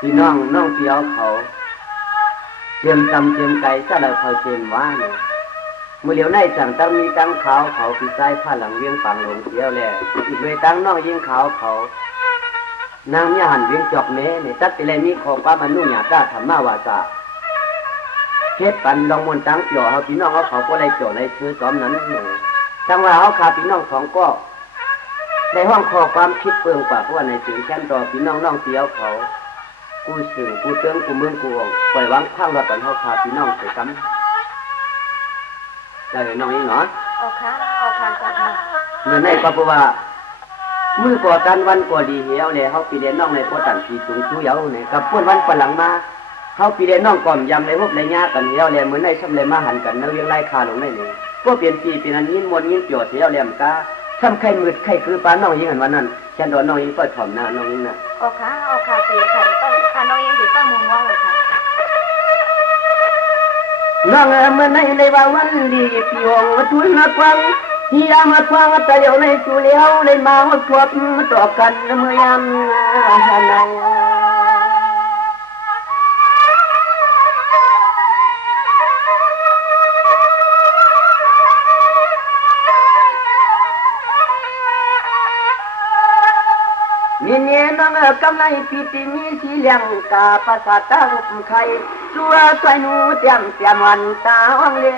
พี่น้องเปียวเขาเจียมจำเจียมไก่ซะแล้วเขาเจียมว่าเนี่ยมือเหลียวในจังตั้งมีตั้งขาวเขาพี่ใส่ผ้าหลังเวียงปังหลงเที่ยวแหละอีกเลยตั้งน้องยิงขาวเขานางมีหันเวียงจอกเมในตัดไปเลยมีของป้ามันนุ่งหยาด้าธรรมาวาจาเฮ็ดปันลองมนตั้งเกี่ยวเขาพี่น้องเขาก็เลยเกี่ยวเลยซื้อซ้อมนั้นหนูจังว่าเขาขาพี่น้องของก็ในห้องขอความคิดเปลืองกว่าเพราะว่าในถึงแค่นรอพี่น้องเปียวเขากูสื่อกูเตือนกูเมืองกูปล่อยวางข้างรถตอนเขาขาพี่น้องใส่ซ้ำได้น้องเองเหรอโอค่ะจ้ะเมื่อในก็เพราะว่ามือก่อกันวันก่อดีเหี่ยวเลยเขาปีเรียนน้องในพ่อตันผีสูงชู้เยาเนี่ยกับพวกวันฝรั่งมาเขาปีเรียนน้องก่อมยำในพวกในญากันเหี่ยวเลยเหมือนในช่ำเลยมาหันกันแล้วเรียงไล่คาลงในนี่พวกเปลี่ยนปีเป็นอันยินมวนยินเปียวเหี่ยวเลยมกาช่ำไข่มืดไข่คือป้าน้องยิงหันวันนั้นแค่โดนน้องยิงก็ถ่อมหน้าน้องยิงน่ะโอค่ะสีค่ะต้องค่ะน้องยิงถือต้องมองว่าเลยค่ะน้องเมื่อในเลยว่าวันดีพี่วงทุนนักฟังที่ยามาฟังแต่เดี๋ยวในสุเลี้ยวเลยมาว่าทวบต่อกันเมื่อยามในนี่เนี่ยน้องกำไรปีติมีสีเหลืองกาภาษาตาหุบไข่ตัวใส่หนูเตรียมวันตาอ่องเลย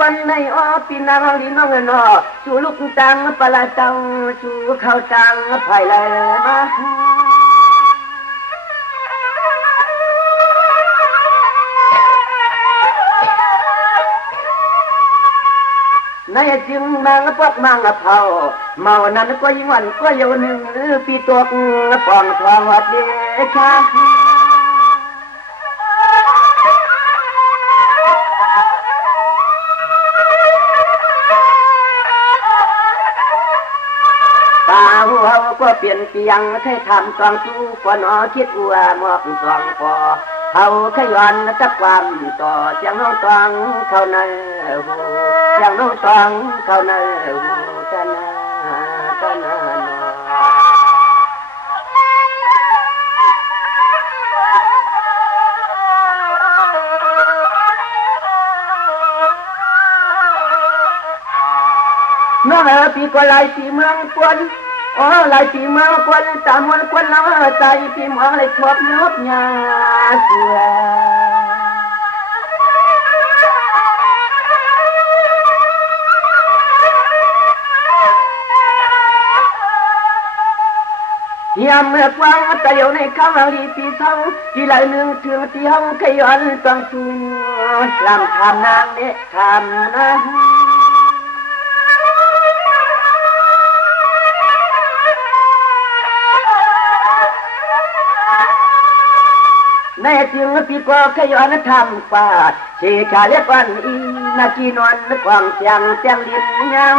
วันในอ้อปีนางลีน้องนอสู่ลูกจังปลาจังสู่เขาจังไผ่เลยมาในจึงมังพวกมังเผาเมานั้นก็ยิ่งวันก็อยู่หนึ่งปีตัวปองทองวัดเดชาตาหัวก็เปลี่ยนเปียงให้ทำกองตู้กวนอคิดอัวมอบสองพอเขาขย้อนตะความต่อเสียงน้องตองเขาในหูเสียงน้องตองเขาในหูกันน้องปีก็ลายปีเมืองกวนอ๋อลายปีเมืองกวนตามวันกวนเราใจปีเมืองเลยชอบยบยาเสือยามเมื่อกวางแต่เดี๋ยวในข้าวเราดีปีสองที่ไหลหนึ่งถึงที่ห้องขย้อนต้องชูลำทำนางเนทำนะในจึงปีก็ขย้อนทำป่าเชชาเล็กวันอีนากีนอนกวางเสียงเสียงดินยัง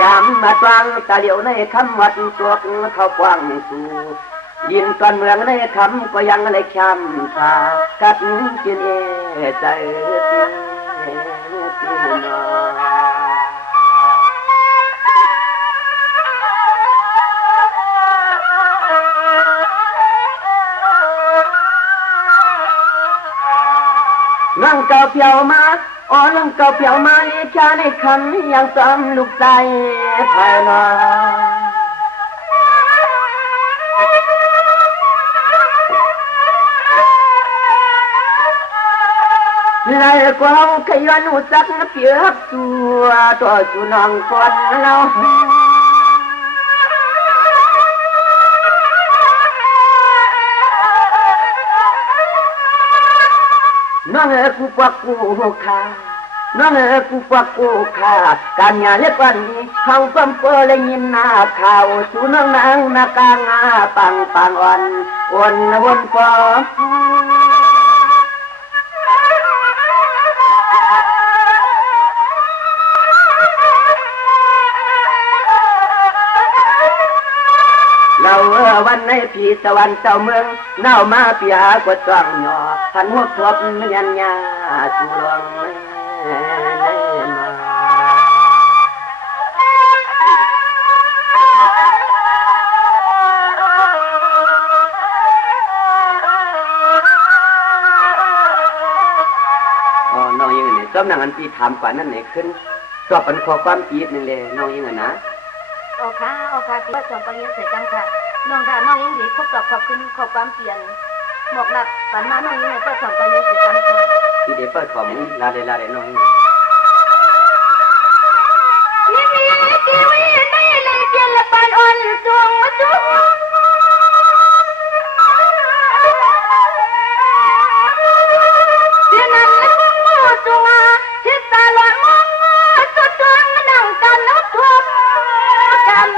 ยามมาตรังตาเหลียวในคำวัดตัวเขากว้างสู่ยินตอนเมืองในคำก็ยังเลยคำตากัดกินใจนั่งเก่าเพียวมาอ๋อนั่งเก่าเพียวมาเอชาในคำยังซ้ำลูกใจภายในไล่กวางขยันอุสักเปียบตัวสุนังคนเราน้องกูปักกูขาน้องกูปักกูขาการงานเล็กวันนี้เขาก็เปิดเลยยินหน้าข่าวสุนังนางนากางปังวนปอ วันในพี่สวรรค์เจ้าเมืองเน่ามาเปียกว่าจ้องหยอพันหัวทบยันยาจุลวงน้องยังไงจอมนางอันปีถามกว่านั่นไหนขึ้นสอบเป็นข้อความปีดนึงเลยน้องยังไงนะโอค่ะที่ว่าสอนไปยังเสร็จกันค่ะน้องค่ะน้องยังดีครบตอบขอบคุณขอบความเปลี่ยนหมกหลักปันมาน้องยังไงก็สอนไปยังเสร็จกันค่ะที่เด็กเปิดของลาเดน้องนี่มีชีวิตในเลยเปลี่ยนละปานอ่อนจวงมาจุ๊บเสียนั้นแล้วงูจงอาทิตาลอยมองสุดดวงนั่งกันนับทุบกัน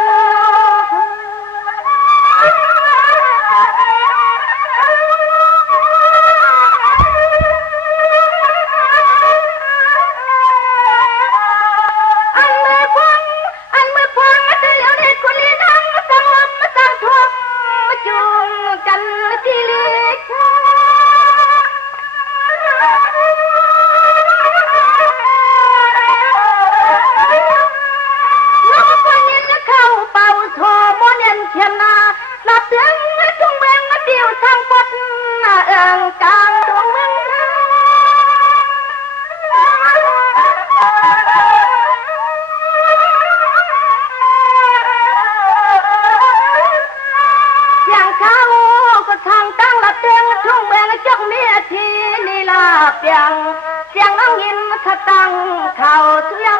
เสียงน้องยินถ้าตั้งเขาเสียง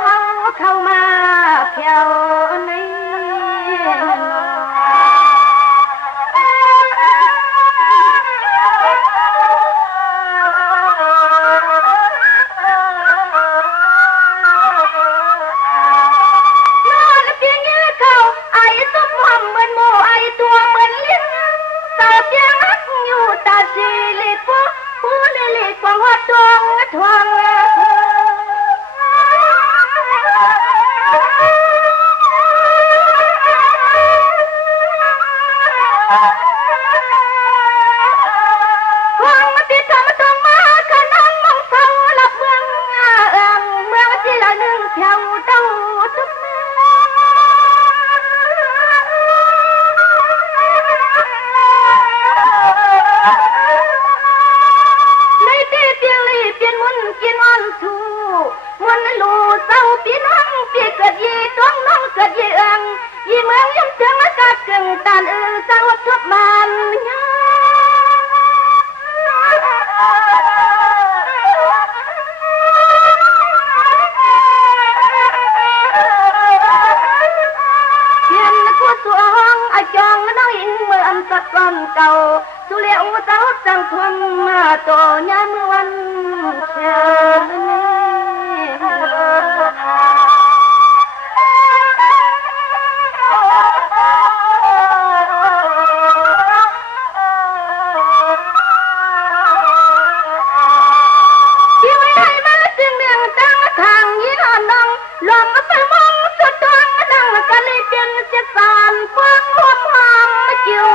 เข้ามาเที่ยวนี้เก่าสุเลี้ยวเจ้าจังทวงมาโตยามเมื่อวันเช้าที่ไม่ให้มาจึงเรื่องตั้งทางยีนอนน้องลองมาไปมองสุดดวงดังกันเลยเพียงเจ็บสานฟังความความจิ๋ว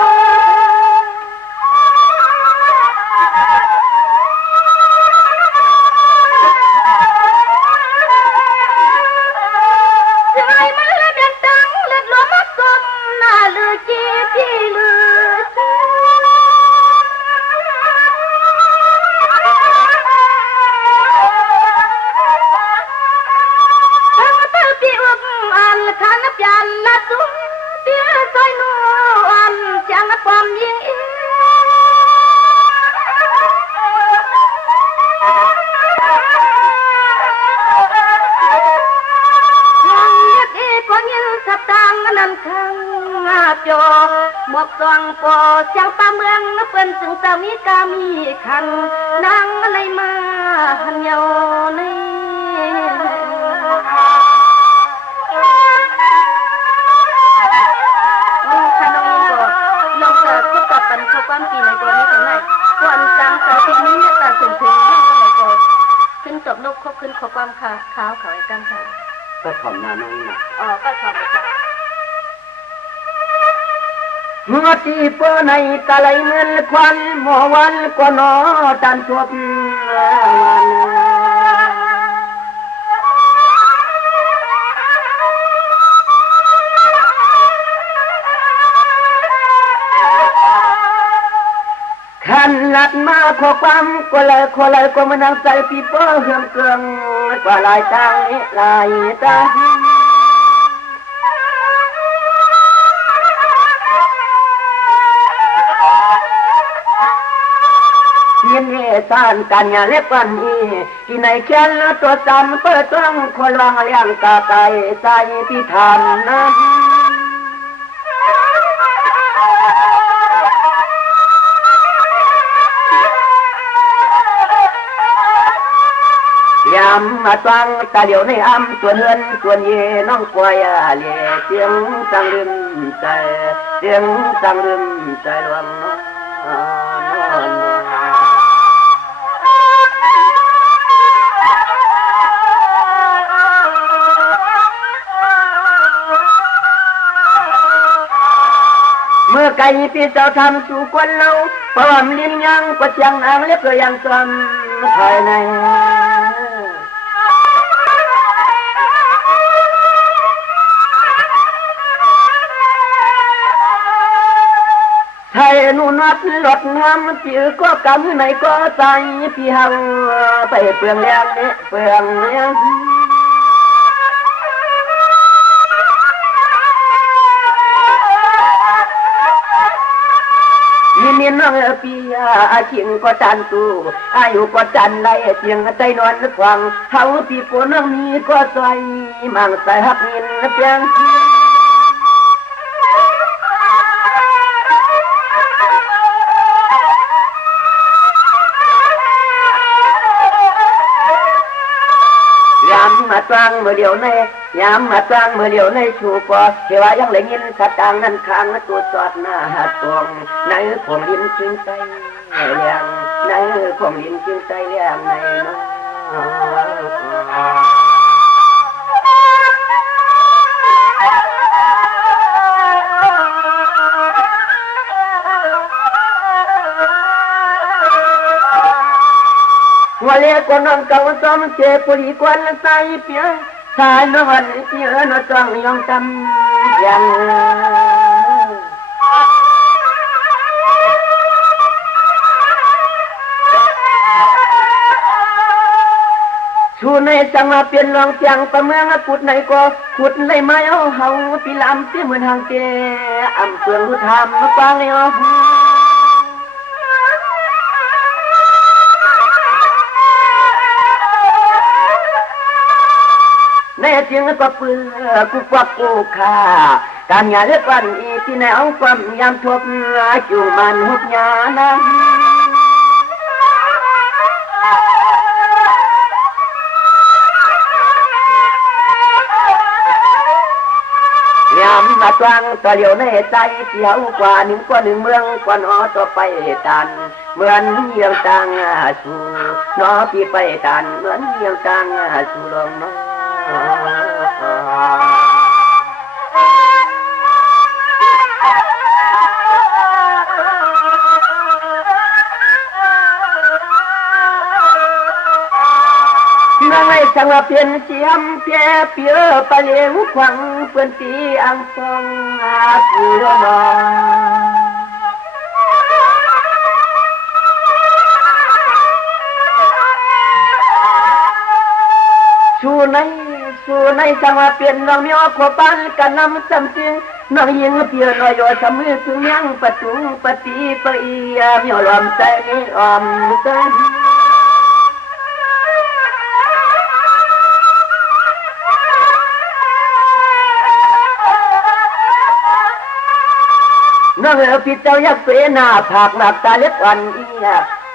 หมวกซองปอเสียงป้าเมืองเปิ้นถึงเจ้ามีกามีคันนางอะไรมาหันเยานี่ขนมก็ลองเกิดก็ตอบปันเขาความปีในตัวนี้ถึงไหนก่อนจังสาวที่นี้แต่ถึงน้องอะไรก็ขึ้นจบนกคบขึ้นขอความขาวเขาไอ้กันค่ะก็ถ่อมนาน้องนะก็ถ่อมเลยค่ะ หัวจีเปื้อในตะไลเงินควันหมอวันก็นอตันทบขันลัดมาขอความก็เลยก็มานั่งใจปีเปื้อเฮือมเกลืองกว่าลายทางนี้ลายตายินเอสานกันยาเล็บวันอีที่ในแค้นตัวจำเปิดต้องคนวางเลี้ยงกาไก่ใจที่ทานนะยามมาตั้งตาเหลียวในอ้ำส่วนเฮือนส่วนเยน้องกวยเลี้ยเสียงสังลืมใจเสียงสังลืมใจลวงน้องเมื่อไก่พี่เจ้าทำสู่ควนเราเพราะว่าลิ้นยังกว่าเชียงนางเล็บก็ยังซ้ำภายในไทยนู่นนัดหลดน้ำจือก็กำไหนก็ใจพี่เฮาไปเปลืองเลี้ยงนี้เปลืองเลี้ยงนี่น้องปีอาชิงก็จันตูอายุก็จันได้เสียงใจนอนนึกฟังเขาปีโกน้องมีก็ใส่มังใส่หักนินเพียงยามมาตั้งเมื่อเดียวในยามมาตั้งเมื่อเดียวในชูกอเทว่ายังเลยยินขัดกลางนั้นค้างตัวจอดหน้าตวงในผมลิ้นจึงใจเลี้ยงในผมลิ้นจึงใจเลี้ยงในน้ว่าเลี้ยกน้องเก่าซ้อมเจ็บปวดกวนใจเปียสายนวลเปียนจ้องยองจำยังชูในจังมาเปลี่ยนลองเสียงประเมืองขุดในก็ขุดเลยไม้เอาเฮาปีลำที่เหมือนหางเจอำเฟืองรู้ทำมาฟังเลยในเสียงก็เปื้อกูกวักกูขาการยาเล็กวันอีที่แนวความยามทบจูมันหุบยานะยามมาตวังต่อเหลียวในใจเสียวกว่าหนึ่งเมืองกว่านอต่อไปตันเหมือนเยี่ยงตังสู่นอพี่ไปตันเหมือนเยี่ยงตังสู่ลงน้นั่งให้สังเพียนเสียมเปียเปียปะเลี้ยงขวังเปื้อนตีอังฟองปูนอชูในสังเพียนน้องมีอขบานกันนำจำจึงน้องยิงเปียลอยสมือถึงยังประตูปฏิปอีมีลมใจนี้อมใจน้องพี่เจ้ายักษ์เสนาผากหนักตาเล็กวันอี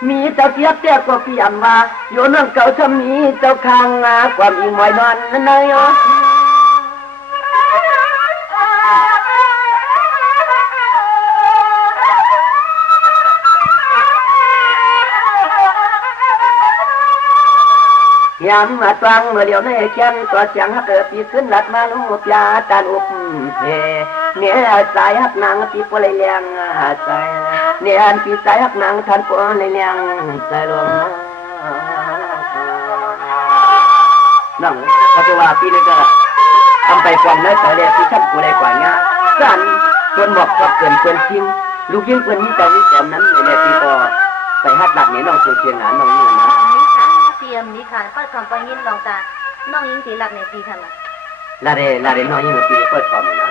มีเจ้าเทียบเตี้ยก็พี่อันมาโยนน้องเก่าชมีเจ้าคางความอีหมอยนอนนั่นเลย ยามมาตวังเมื่อเดียวในแค้นตัวเสียงฮักเกิดปีขึ้นหลัดมาลุงปยาตานอุบเพเนี่ยสายฮักนางปีปเลยเลียงสายเนี่ยอันปีสายฮักนางทันปเลยเลียงสายลมนั่งเขาจะว่าปีนี้ก็ทำไปความน้อยแต่เล็กที่ชั้นกูเลยกว่านี้สั่นส่วนบอกกับเกินจริงลูกยิ่งเพื่อนนี้แต่วิจารณ์นั้นเนี่ยปีต่อไปฮักหลักเนี่ยน้องเชียงหนาน้องเงินนะนี่ค่ะเตรียมนี่ค่ะป้าทำไปยินลองตาน้องยิงสีหลักในปีค่ะลาเรน้องยิ่งปีก็ชอบนะ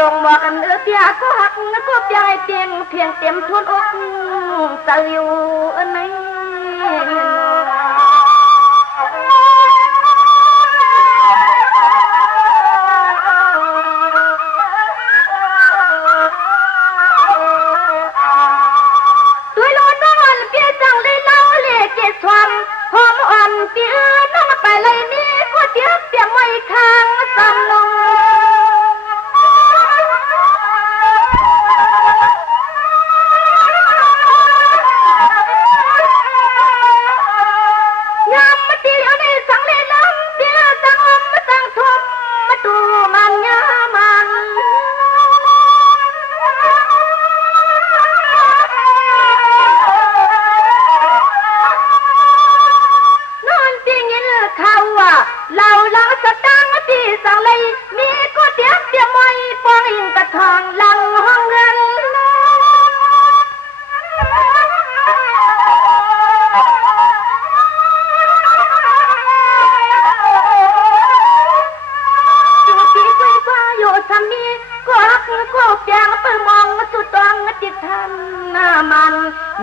ลงบอกกันเตียก็หักก็เปียงเพียงเต็มทุนอกเสียวไหนตัวโลนน้องเปียจังเลยเล่าเล่เกศความหอมอ่อนเปียน้องไปเลยนี่ก็เตียเปียงไม่ค้างซ้ำลง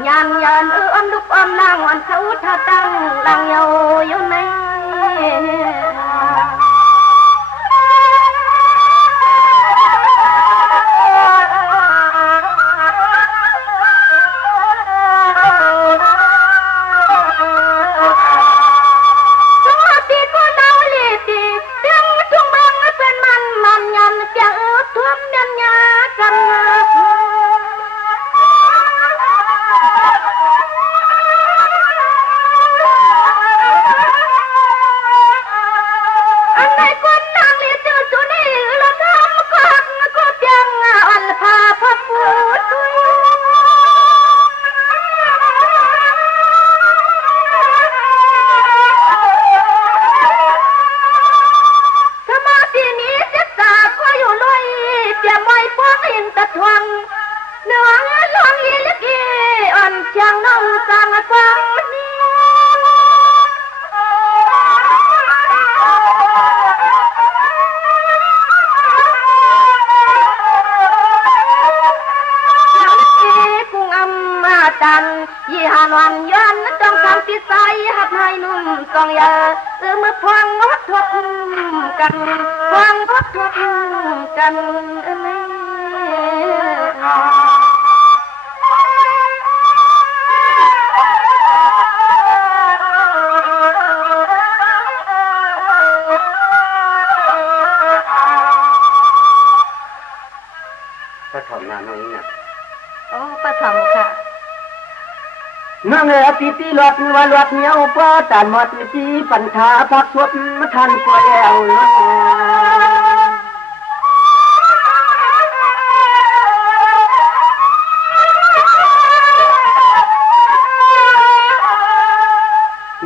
ยันลูกลางวันเขาท่าตั้งลังเยาอยู่ไหนกัน ในคนนางเลี้ยจืดจุนี่ละทำกักก็เพียงอันพาพักพูดสมาธินี้จะตาก็อยู่ลอยเปียไม่พวกอินตะทวงเนื้อลองลีลิกีอ่อนเชียงน้องสังฟังนี้ดันยี่หานวันยันต้องทำพิสัยหัดให้นุ่มสองยาเมื่อพวงวัดทบกันพวงวัดทบกันก็ทำงานตรงนี้เนี่ย โอ้ประถมค่ะน้องปีตีหลอดว่าหลอดเหนียวป้อตานหมดจีปัญหาพักทบทันก็แล้ว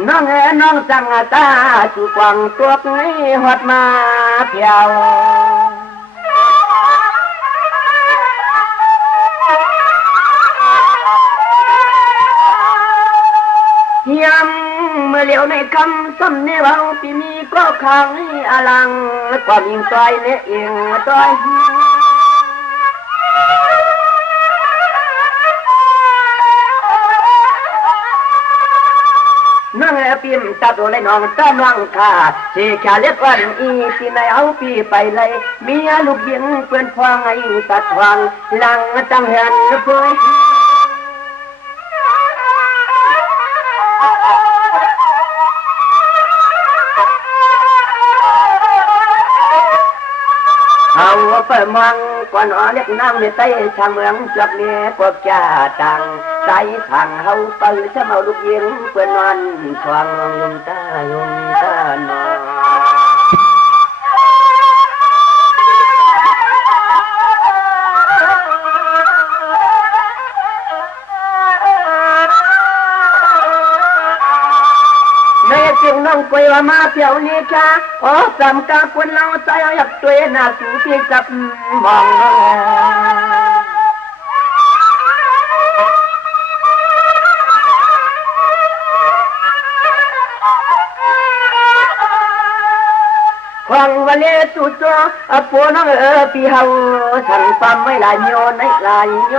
น้องน้องจังตาจุกวังตัวนี้หดมาเพียวยำเมื่อเหลียวในคำซ้ำเนวเอาปีมีก็ขังอลังความยิงต้อยเนเองต้อยนั่งปีมตัดโดเลยน้องตาน้องขาเสียขาเล็กวันอีที่ไหนเอาปีไปเลยเมียลูกยิงเปื่อนพวงไอ้ตัดทวงหลังจังเห็นเพื่อเอาเปิดมังก่อนเล็กนั่งในใต้ชางเมืองจวบเนี้ยพวกจ่าตังใส่ทางเฮาเปิดจะเมาลูกยิงเพื่อนนอนสว่างยุมตานน้องกวยว่ามาเที่ยวนี้จ้าโอ้สามกาคนเราใจอยากตัวหน้าสูที่จับมองควงวันนี้ตุโจปูน้องปีเฮาฉันปั๊มไม่ลายโยนไม่ลายโย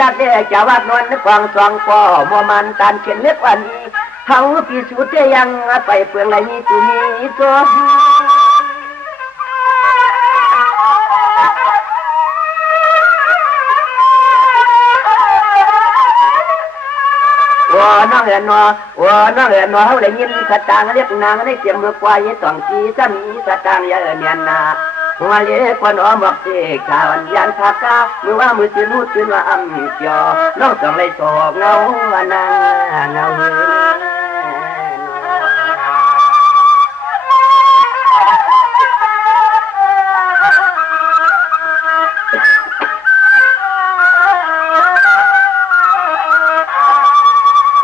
ลัดเดจะวัดนวลควางสองป่อมอมันตันเขียนเล็กวันนี้เขาพิสูจน์ยังไปเปลืองไรนี้ตุนี้ตัวว่าน้องเห็นว่าน้องเห็นว่าเขาได้ยินสตางเรียกนางได้เสียงเมื่อควายต้องจีจะมีสตางเยอะเนียนนาหัวเลี้ยคนอ้อมบอกเสกชาวันยันพากามือว่ามือตื่นหูตื่นว่าอ้ำเจียวน้องต้องเลยโศกเงาว่านางเงา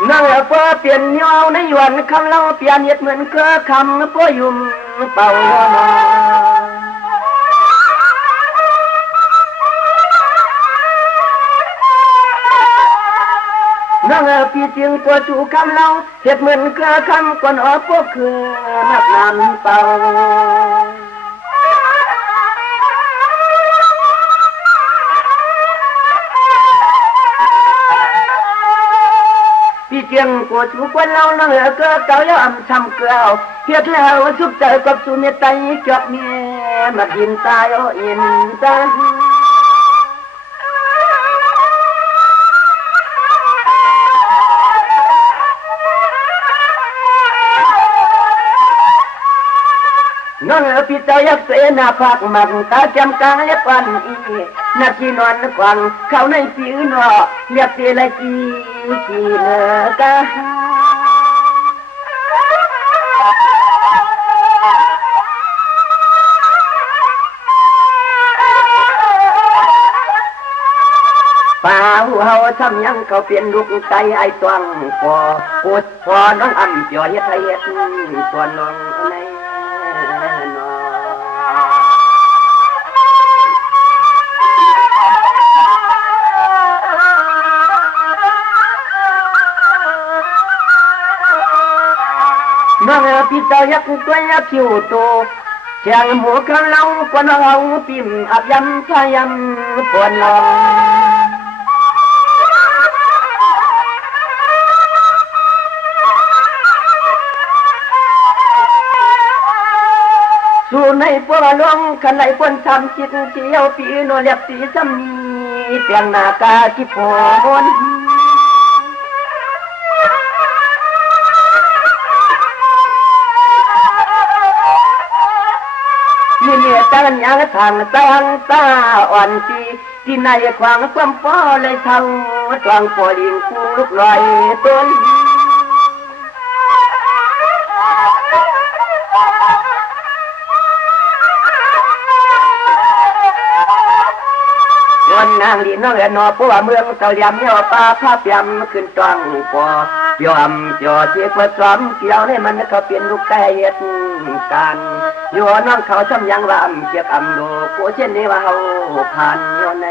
นั่งพอเปลี่ยนเงาในวันคำเล่าเปลี่ยนเหยียดเหมือนเครือคำพอยุ่มเป่านั่งพี่จึงปวดจูคำเล่าเหยียดเหมือนเครือคำก่อนออกพวกคือนักน้ำเป่าพี่เจียงปวดหูควันเรานั่งเกลือเก่าแล้วอ่ำช้ำเกลือเพียรแล้วสุขใจกับสุเมตไตจบเมียมากินตายโออินตานั่งพี่เจ้ายักษ์เสนาภาคมันตาจำกลางเล็บวันอี นักที่นอนควันเขาในปีอื่นว่าเรียบเตละจีเนกะป่าหูเฮาทำยังเขาเปลี่ยนลูกใจไอ้ตวงพอพูดพอน้องอ่ำเจียวเฮ็ดให้เฮ็ดส่วนน้องในน้องพี่เจ้ายักตัวยักผิวโตเชียงหมูกำลังกวนเอาปิ่มอับยำพยำปวนลองสู่ในปัวลงขันไหลปนทำจิตเจียวปีโนเลียบสีสามีเตียงนากาที่พมนนี่ตายังทางตางตาอ่อนตีที่ในความความป้อเลยทางตวงปอลิงกุ้งลูกลอยต้นวันนางลีน้องเอ๋นอปัวเมืองเสาเหลี่ยมเหี่ยวปลาภาพยำขึ้นตวงปอยอมจอเสียผสมเกี่ยวให้มันเขาเปลี่ยนลูกไก่เหตุการอยู่น้องเขาช้ำยังว่าเก็บอำดูกูเช่นนี้ว่าเขาผ่านอยู่ใน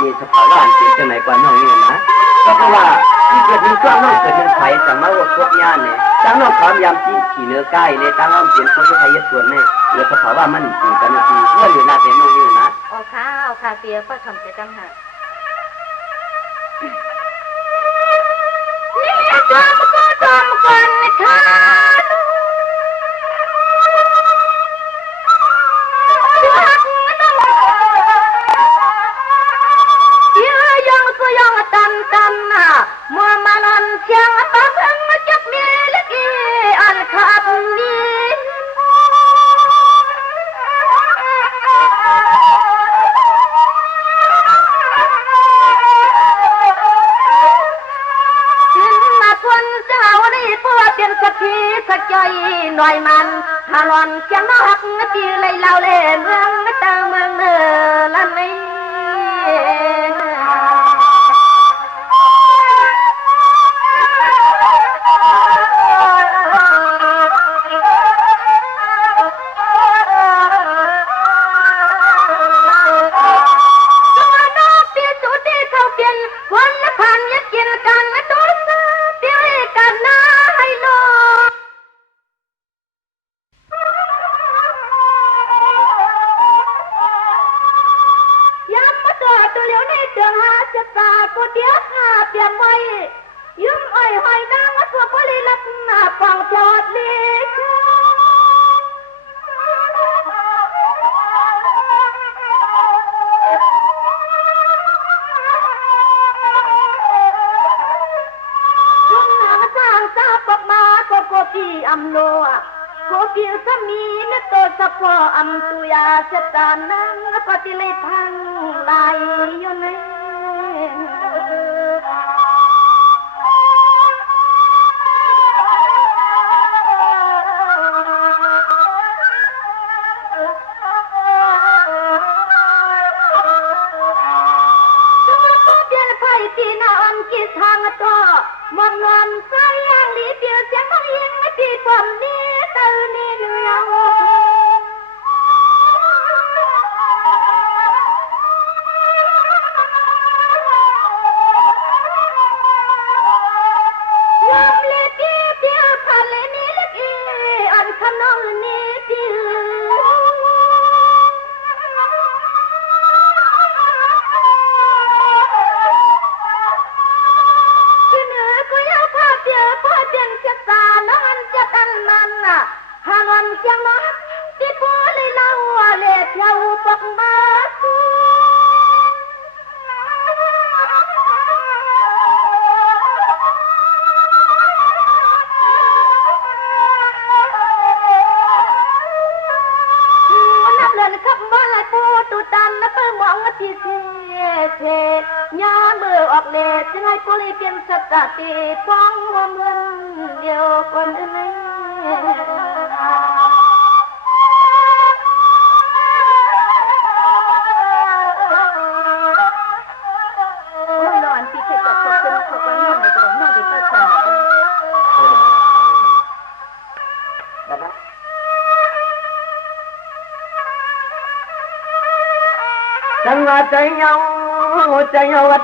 นี่สภาพร้านเป็นจังไหนกว่าน้องนี่นะก็เพราะว่าที่เกิดมีช่วงน้องเกิดเป็นไผ่จากมาว่าพวกย่านเนี่ยตั้งน้องขามยำจีขี่เนื้อไก่เลยตั้งน้องเปลี่ยนคนที่ไทยส่วนเนี่ยแล้วสภาพว่ามันอยู่กันทีว่าอยู่หน้าเต็มน้องนี่นะเอาค่ะเปียก็ทำเสียจังหะนี่จอมก็จอมกันค่ะตันน่ะมัวมาลันเชียงตะสังจักมีเล็กอันขับนี้ขึ้นมาทวนเจ้านี่พวกเป็นสักทีสักใจหน่อยมันฮาลอนเชียงนอกตีเลยเล่าเล่เมืองตะเมืองเนอละไม่ องที่เทเทยาเมื่อออกเลจะให้กุลีเปลี่ยนสตติฟ้องว่าเหมือนเดียวกันไหมนอนที่เคยจับตัวเป็นคนบ้านนอกในดงนอกที่เปิดทางจังหวะใจเงา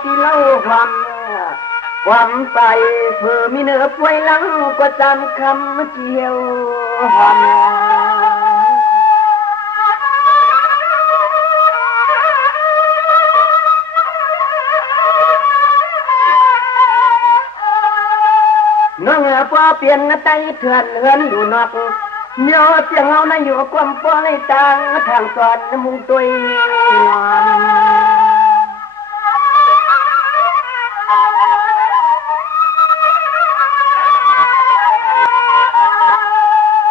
ที่เล่าความไปเพื่อมีเนื้อป่วยหลังก็จำคำเจียวหอมน้องพอเปลี่ยนใจเถื่อนเฮือนอยู่นอกเมียวเสียงเฮานั้นอยู่ความปอในทางสอนมุงตุย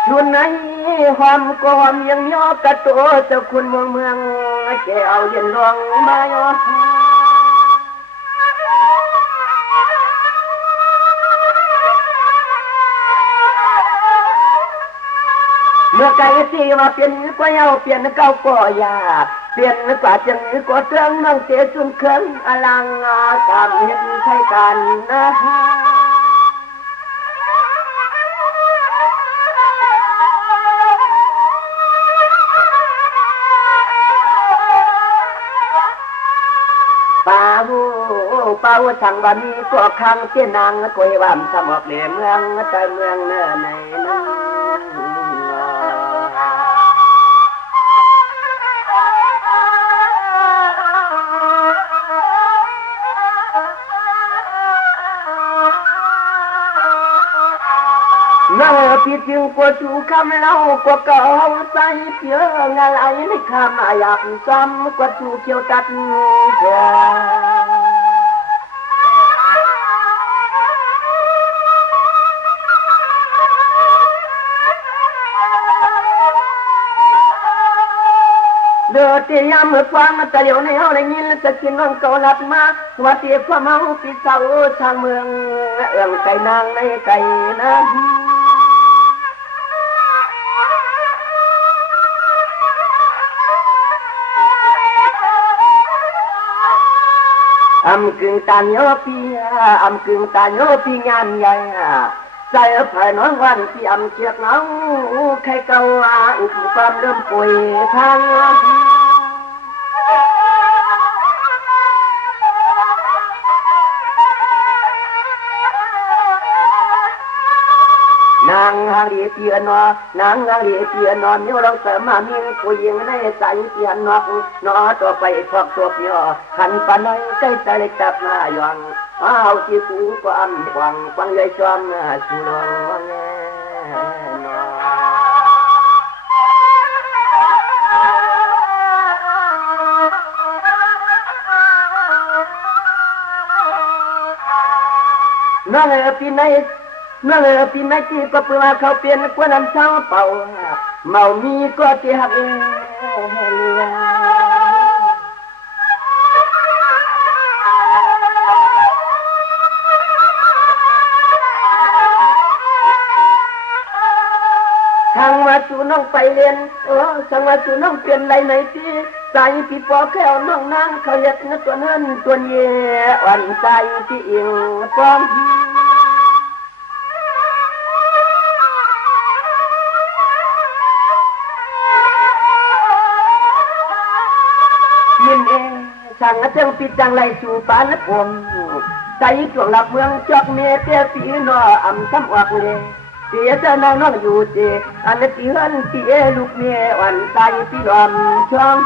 ชวนไหนความก็ความยังย่อกระโตเจ้าคุณเมืองแกเอาเย็นลองมาย่อเมื่อไก่ที่ว่าเปลี่ยนก็เยาเปลี่ยนเก่าก็ยาเปลี่ยนกว่าจังก็เตืองน้องเสียจุนเครื่องอลังตามเห็นใช่กันนะป่าวทางบ้านนี้ก็คังเจ้านางก็ให้ว่ามสมบเหลเมืองใจเมืองเนื้อในนั้นนั่งพี่จึงกว่าจูคำเล่ากว่าเก่าใส่เพียงอะไรในคำอยากซ้ำกว่าจูเขียวตัดเธอเดือดที่ยามเมื่อฟังแต่เดี๋ยวในเฮาได้ยินจะกินน้องเก่าหลับมาว่าที่ความเมาปีเศร้าทางเมืองเอื้องไก่นางในไก่นะอำกึ่งตาโยปีอำกึ่งตาโยปีงานใหญ่ใจภายน้องวันที่อำเชียกน้องใครเก่าอุปความเริ่มป่วยทางนางหางดีเตียนนางหางดีเตียนมีเราเสริมมามีผู้หญิงในใจเตียนนอกนอตัวไปพอกตัวย่อขันปานน้อยใจใจจับมาย่องเอาที่สูงก็อำฟังเลยชมชูลงแน่นั่งปีไหนนั่งปีไหนที่ก็เปลือกเขาเปลี่ยนกว่าน้ำเช้าเป่าเมามีก็ที่หักทางมาสู่น้องไปเรียนทางมาสู่น้องเปลี่ยนไรไหนที่ใจพี่ปอแก้วน้องนางเขาเรียกนตัวนั้นตัวเย่อ่อนใจที่อิงฟ้องยินเองช่างเจ้าปิดจังไรสู่ปานผมใจจวงหลับเมืองจอกเมียเตี้ยปีนออำซ้ำออกเลยเสียเจ้านางน้องอยู่เจอันนี้ปีหันปีลูกเมียวันใจปีลมช่อง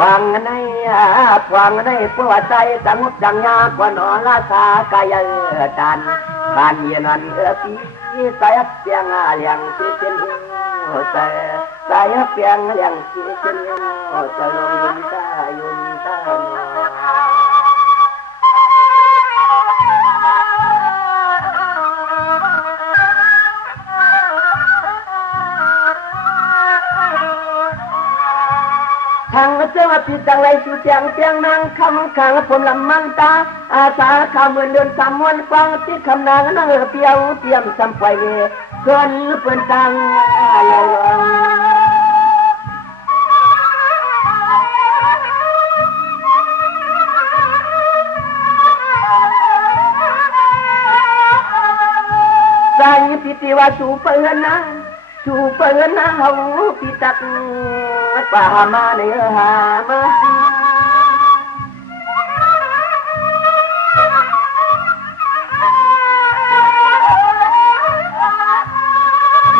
วางในปวดใจจังหุบจังยากว่าหนอลาสากายดันบ้านเย็นนันปีสายเปียงเลี้ยงที่เป็นแต่สายเปียงเลี้ยงที่เป็นจะลงยุนตา พี่จังไรสู่เจียงเจียงนางคำขังผมลำมันตาอาสาข้าเมือนเดินสามวันฟังที่คำนางนั่งเปียวเตรียมสัมไปเย่เกินเปิ่นตังอะไรใจพิธีว่าสู่เปิ่นนะสู่เปิ่นนะเฮาพิตักป่ามาเนื้อหามา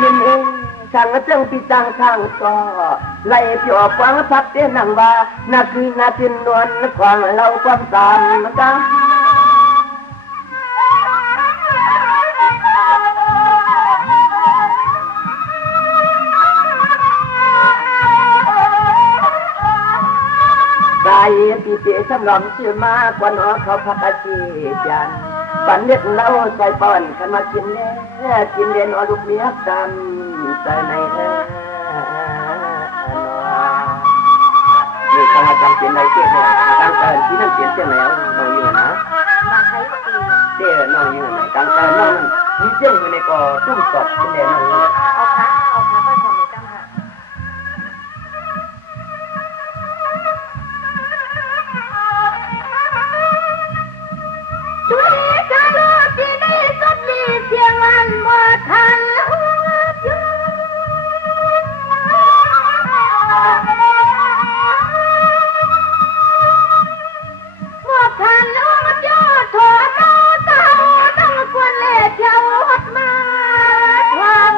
ยินเองช่างเจ้าพิจังทางก็ไล่พี่ออกฟังพักเต้นนังว่านาคือนาจินนวลความเราความสามกันใจปีเจสำรองชื่อมากกว่าน้องเขาพักอาชีพยันปันเล็กเราใส่ป้อนขันมากินเล่กินเรียนเอาลูกเมียจำใจในนี่ข้ามาจำเสียนในเจ้าเนี่ยกลางเตินที่นั่นเสียนเจ้าแล้วน้องอยู่นะมาใช้ปีเจ้น้องอยู่ไหนกลางเตินน้องมีเจ้าอยู่ในก่อตุ้มสดเป็นแดนน้องเอาขาไปทำในจังค่ะช่วยกันลูกที่นี่สุดมีเสียงวันบ่ทันท่านลูกยอดถั่วเต้าต้องควรเล่เจ้าหดมาทวง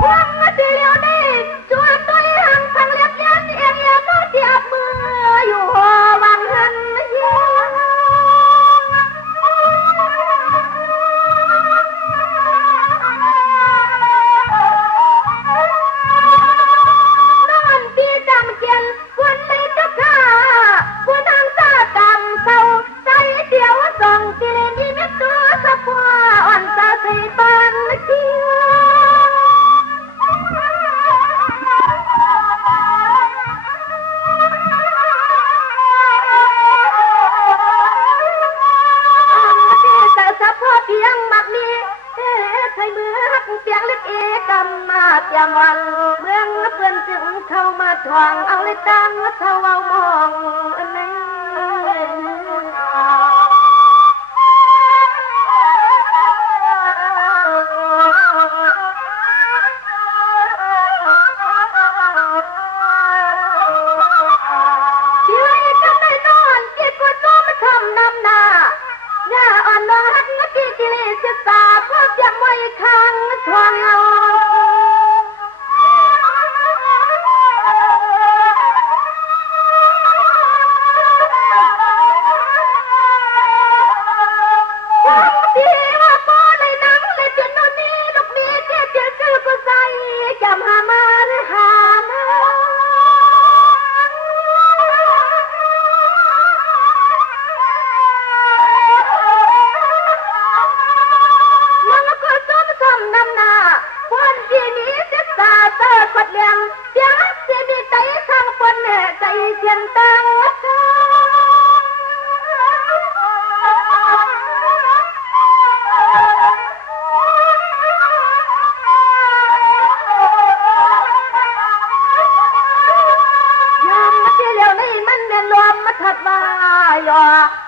ความมาเดียวนี้จวนตัวหังพังเล็บยันเอียงยาโนเดียบมืออยู่หัววังหันเยี่ยอย่างวันเมืองเพื่อนจึงเข้ามาทวงเอาเลยตั้งเท่าเอามองอันไหนที่ไว้จำได้นอนกิดกุศลมาทำนำหน้าย่าอ่อนน้องหักนักกิเลสตาพบยังไม่ค้างทวงเอา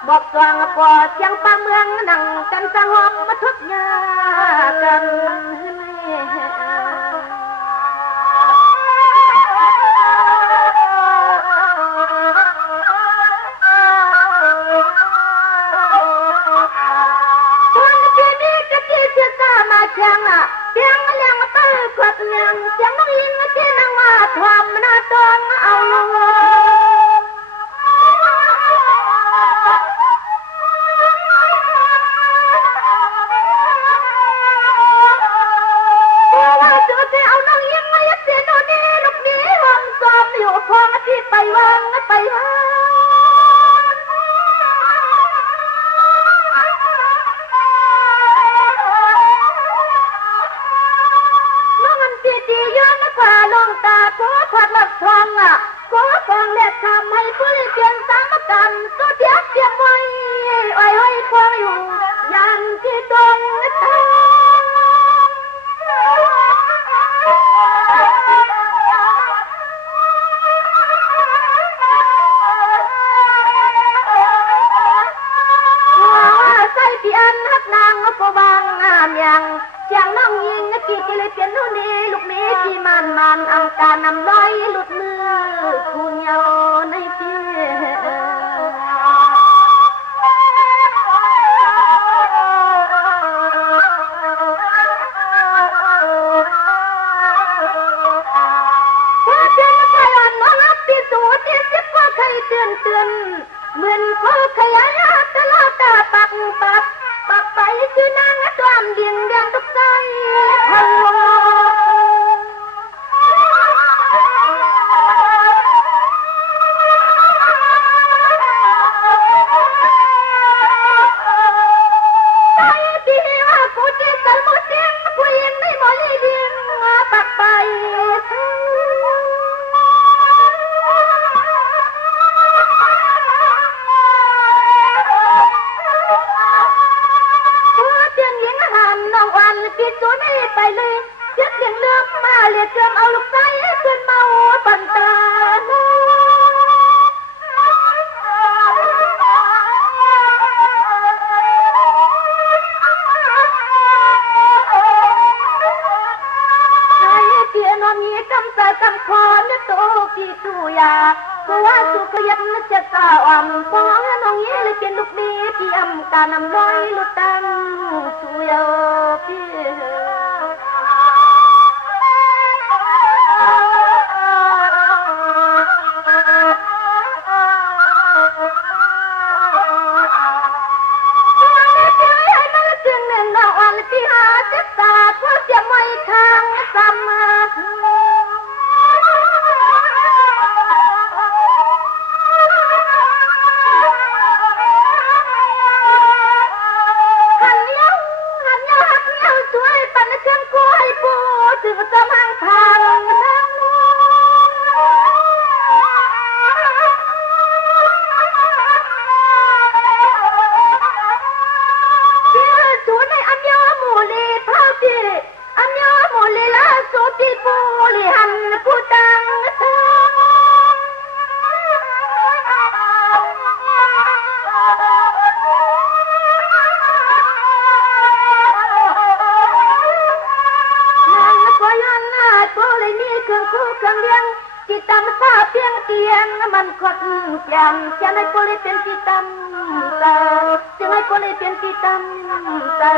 บอกกลางปอดยังป้าเมืองนั่งกันสงบมาทุกยากันคนที่นี่ก็ที่เชื่อตามาเชียงอ่ะเชียงเลี้ยงตื้อกดเลี้ยงเชียงน้องยิงที่นั่งมาทวมหน้าตองเอาลงไปวางไปวาง ขอผัดหลักทองขอฟังแลกคำให้ผู้เปลี่ยนสามกันก็เดียบเทียมไว้ไว้ให้คอยอยู่ยันที่ตรงทางใส่เปียนฮักนางก็บางงามยังอย่างน้องยิงกี่กิเลเปลี่ยนนู่นนี่ลูกเมย์ที่มันอังการนำร้อยหลุดมือคุณเยาในเพีเตือนเหมือนพ่อขยายตลอดตาปักไปคือนางตวมเดียงเดียงทุกใจฮัลโหลใจพี่ว่ากูจะสลดเดียงผู้หญิงไม่หมดเดียงปักไปพี่จูนี่ไปเลยเจ็ดเลี้ยงเลือกมาเรียกเกือมเอาลูกไส้ขึ้นมาหัวปั่นตาใช้เพียนอนมีกำตากำคอเนื้อโตพี่จูยาเพราะว่าสุขยันจะตาอ่อนฟ้องน้องยี่เลยเป็นลูกดีที่อำการนำร้อยลุตังจูยาพี่มันกดแยมจะไม่กุลิเป็นที่ตั้มเตอจะไม่กุลิเป็นที่ตั้มเตอ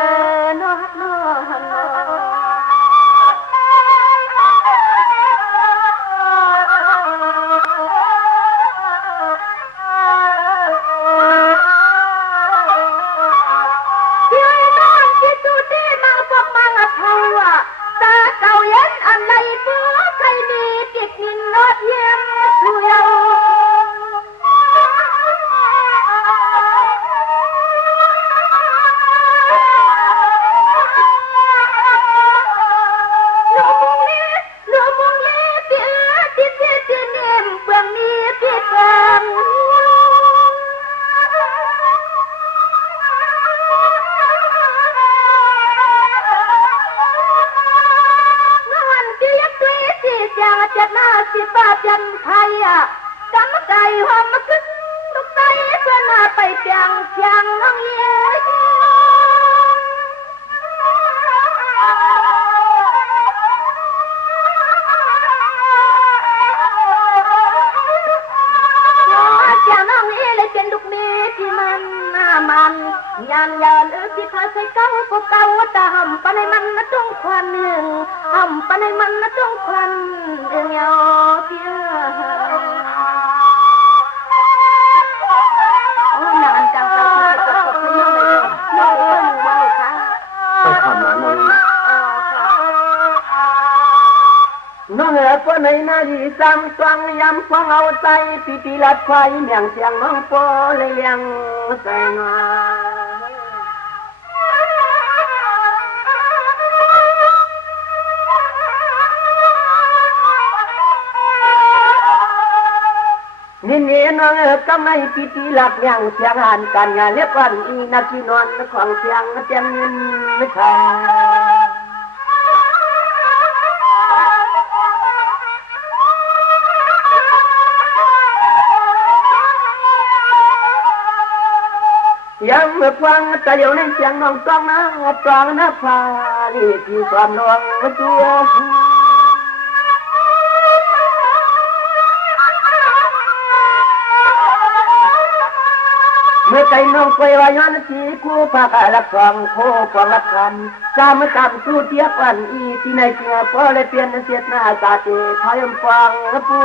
โนฮัโนฮันโนตาเก่ายันอันไหนเพื่อใครมีติดนินนอดเยี่ยมช่วยเอาลูกมงเล่เปียติดเนียมเปลืองมีพี่เปลืองจัดหน้าสิป้าจันไทยจำใจหอมมาขึ้นลูกใจเพื่อนมาไปเพียงน้องเย่น้องเอ๋เลยเป็นลูกเมย์ที่มันยันที่พาใส่เก้าพวกเก้าตาหำปะในมันนะจงควันหนึ่งหำปะในมันนะจงควันเดียวเพียโอ้นานจังไปที่จะตกไปยังไงน้องเอ๋มึงว่าเลยคะไปทำนั้นน้องเอ๋ก็ในนาดีซ้ำสวงยำฟังเอาใจปีลัดควายเมียงเสียงน้องโปเลยยังใส่มา เ น้องกำไมพิธีหลักอย่างเสียงหันการงานเรียบวันอีนักที่นอนของเสียงเตียงเงินไม่ขาดยังเมื่อฟังแต่เดี๋ยวในเสียงน้องต้องนะตรองนะพานี่ที่ความน้องตัวเมื่อใจน้องไปวาย้อนสีคู่ปากลักสองโคกองลักคำจามกำสู้เทียบวันอีที่ในเชื่อพอเลยเปลี่ยนเสียหน้าตาเตะทอยฟังปู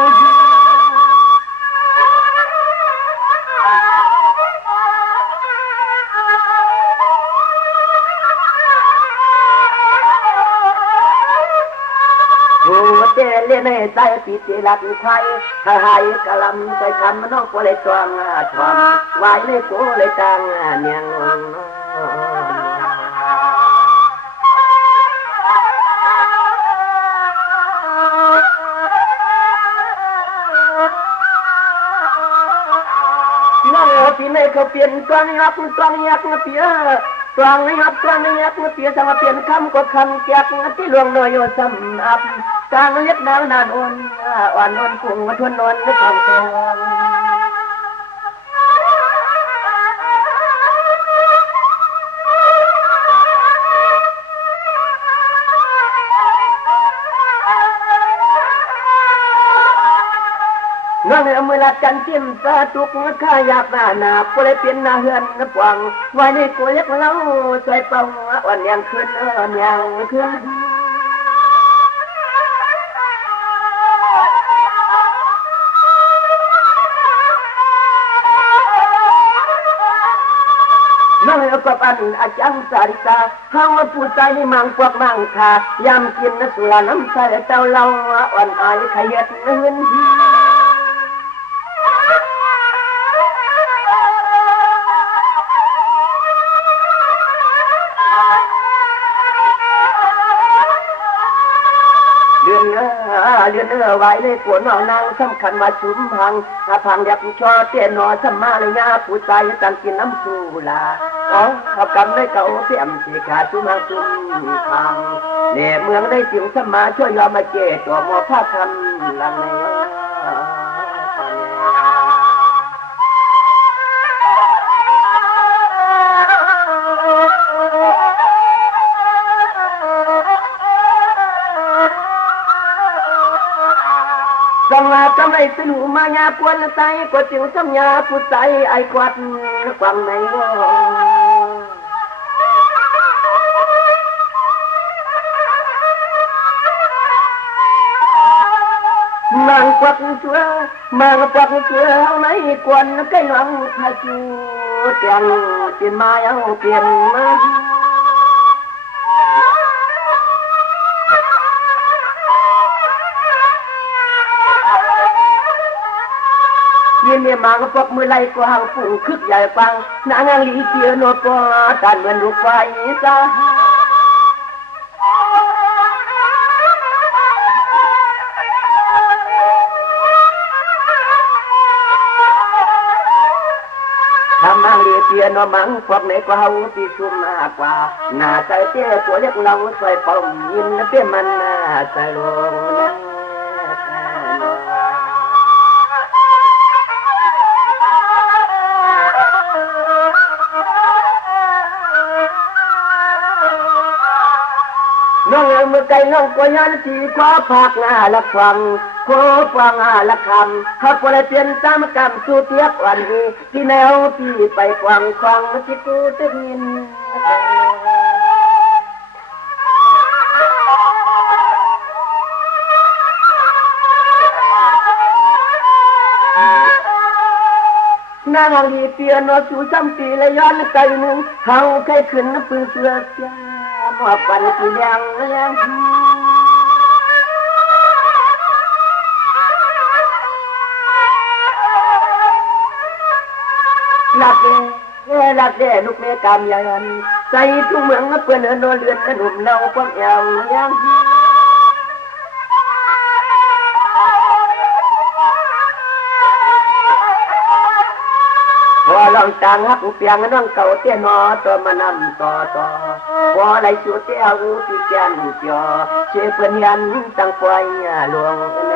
เจเล่นให้ใจปิดเจลัดควายหายกะลำใจคำน้องก็เลยจวงชอมวายเลยโกเลยจางเนียงน้องที่ไม่เขาเปลี่ยนกลางยักษ์เปียกลางยักษ์เปียจะมาเปลี่ยนคำก็คำแก่ที่ลวงน้อยโยซ้ำอับกลางเล็บนางนานอ่อนกุ้งมาทวนนอนในกองทองน้องเมื่อลัดกันจิ้มตาตุกข้าอยากหน้าก็เลยเปลี่ยนหน้าเฮือนปวังไว้ในกูเล็กเราใส่ปองอ่อนยังขึ้นน้องกับอันอาจารย์สาริกาเฮาผู้ใจมังพวกมังขายามกินสุราน้ำใสเจ้าเราอ่อนอ้อยขยันเฮือนเรือนไว้เลยปวดนอนนางสำคัญว่าชุมพังพังอยากชอเตี้ยนอสมาเลยงาผู้ใจตันกินน้ำสูลาเขากำได้เก่าเสียมสีขาชุมชุมพังเล่เมืองได้จิ๋วสมาช่วยยอมมาเจตัวหมอผ้าคำลังในสังวาจำไรสนุมายาปวนใจก็จิ๋วสัญญาผู้ใจไอ้กวาดกวางในมังกวักเชื่อเอาไหนกวนใกล้หลังพาจูเตียงเปลี่ยนมาเอาเปลี่ยนมาเมียมังพวกมือไล่ก็หางปุ่งคึกใหญ่ฟังนางลีเกียโนปอตันเหมือนลูกไฟซาทำนางลีเกียโนมังพวกไหนก็หางปีชุมมากกว่าหน้าใจเตี้ยตัวเล็กเราใส่ปมยินเปี้ยมันใจลงน้องเมื่อไก่น้องก็ยันสีขวาภาคงาละฟังขอฟังละคำข้าพเจ้าตามกรรมสู่เทียบวันนี้ที่แนวที่ไปฟังที่กูจะยินนางลีเปียโนสู่ซ้ำตีและย้อนไก่หนึ่งเขาใครขึ้นปืนเสือเสียมาปั่นกี่ยังลักเด้ลูกเมกามยันใส่ทุ่งเมืองเปื้อนนอนเลือนหนุ่มเล่าความยาวยัง ลองจางฮักเปียงน้องเก่าเตี้ยนอตัวมานำต่อพอไหลสุดเตี้ยอูที่แก่นจอเชื่อเพื่อนยันตั้งไฟหลวงเน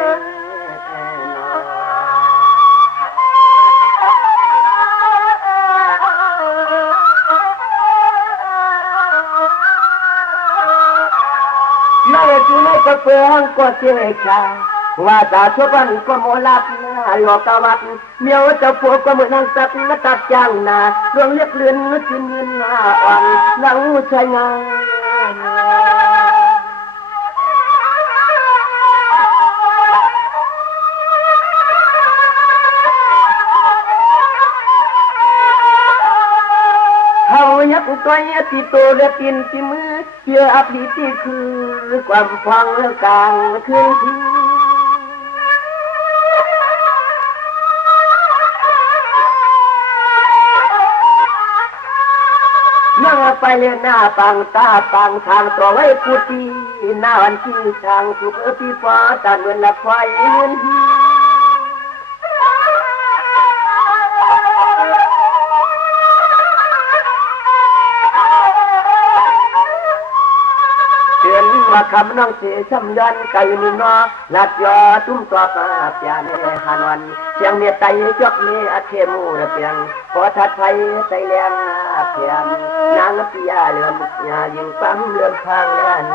ไม่จูไม่ก็เพื่อนก็เชื่อชาว่าตาชั่วปันก็โมลับหลอกกวัดเมียวจะพวกก็เหมือนนางสัตว์ตัดจ้างนาดวงเล็บเลือนจิ้มเงินอ่อนหลังใช้งานเขายักตัวยักที่ตัวเล็บกินที่มือเชื่ออภิที่คือความฟังกลางคืนที่นั่งไปเลยหน้าปังตาปังทางตัวไว้กุฏิหน้าวันที่ทางสุขที่ฟ้าตาเงินละไฟเงินเตือนมาคำน้องเสียช้ำยันไก่นินอลัดยอตุ้มตัวปลาเปียนฮานวันเสียงเมียไตจอกเมียเทมูระเปียงพอทัดไฟใส่แรงเพียงนางปียาเลื่อมยายิงปั๊มเลื่อมพางแล่น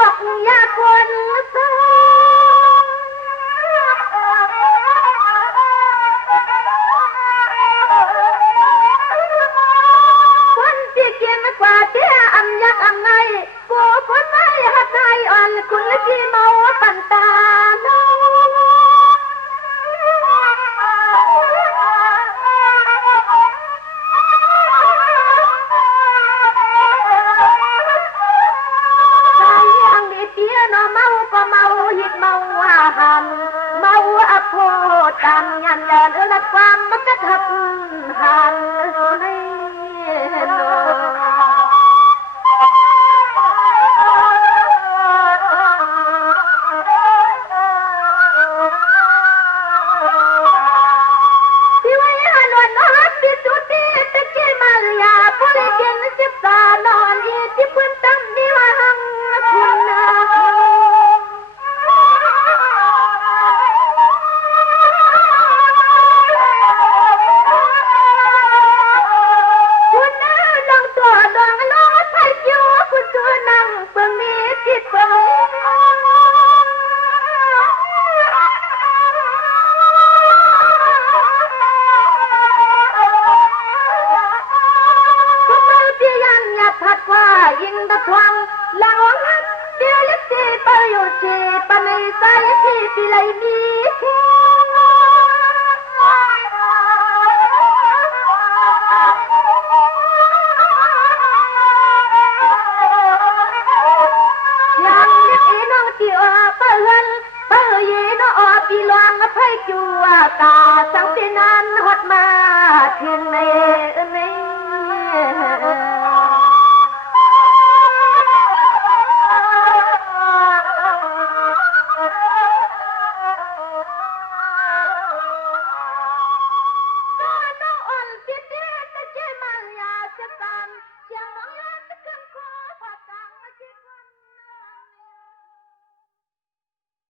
บอกยาคนสคนที่เกียนกว่าเตี้ยอำยักอำไงกูคนไม่หัดนายอ่อนคุณละจีเมาปันตาโนเมาก็เมาหิดเมาอาหารเมาอโพตันยันยันละความมันกระทับหันในโลที่ไว้หันวันนอนที่จุดที่ตะเกียมาลยาพอเลยเย็นจิบตานอนอีที่พื้นตั้งนี่ว่าหังคุณนะผัดว่ายิงตะทวงหลังหักเดียวเล็กที่ประโยชน์ที่ปนในสายที่ปีไหลมียังเล็กอีน้องที่อเปิ้ลเปิ้ลยีน้องอปีหลวงไพ่จัวตาสังปีนั้นหดมาถึงใน